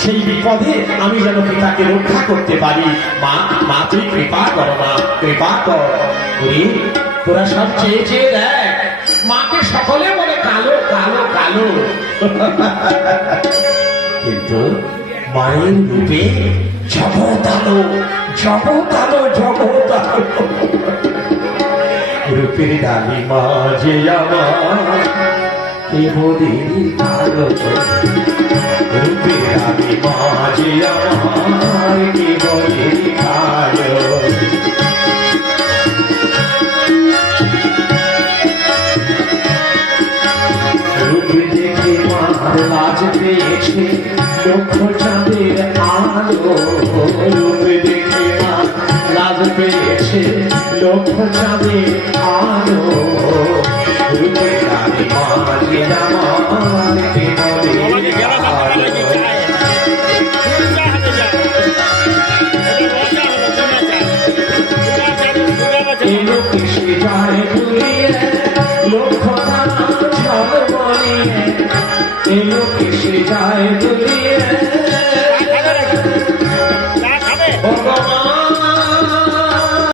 সেই বিপদে আমি যেন পিতাকে রক্ষা করতে পারি। মা, মা তুই কৃপা কর, মা কৃপা কর। তোরা সব চেয়ে চেয়ে দেখ, মাকে সকলে বলে কালো কালো কালো, কিন্তু মায়ের রূপে জগতালো জগতালো জগতালো। রূপের ডালি মাঝে আমার কেবলের কালো, রূপের ডালি মাঝে আমার কেবলের কালো। রূপ দেখে মার লাজ পেয়েছে লক্ষ চাঁদের আলো, রূপ দেখে মার লাজ পেয়েছে লক্ষ চাঁদের আলো। রূপের ডালি মাঝে আমার কেবলের কালো। এলো কৃষি যায় দুলিয়ে লক্ষ ঝড় বলিয়ে, এলো